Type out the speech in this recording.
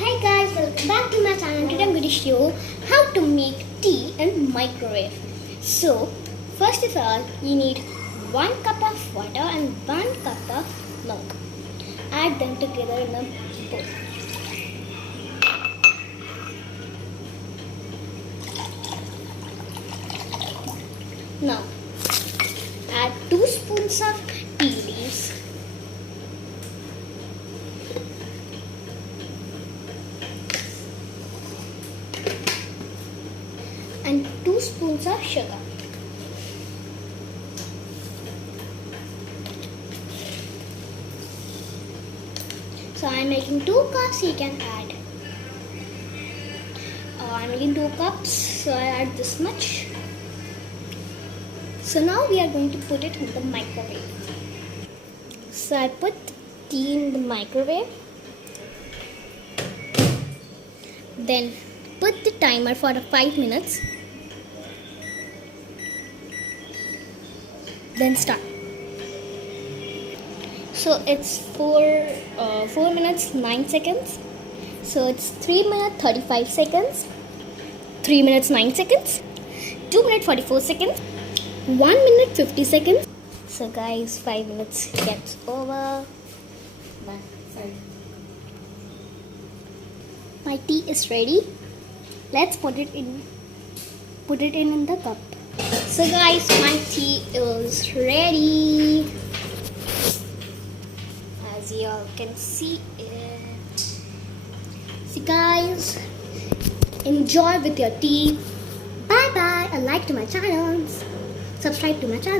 Hi guys, welcome back to my channel. Today I'm going to show how to make tea in microwave. So, first of all, you need 1 cup of water and 1 cup of milk. Add them together in a bowl. Now, add 2 spoons of tea leaves. And 2 spoons of sugar. So I'm making 2 cups, you can add. I'm making 2 cups, so I add this much. So now we are going to put it in the microwave. So I put tea in the microwave. Then put the timer for 5 minutes. Then start. So it's 4 minutes 9 seconds. So it's 3 minutes 35 seconds, 3 minutes 9 seconds, 2 minutes 44 seconds, 1 minute 50 seconds. So guys, 5 minutes gets over. My tea is ready. Let's put it in the cup. So guys, my tea is ready. As you all can see it. So guys, enjoy with your tea. Bye bye. And like to my channels. Subscribe to my channel.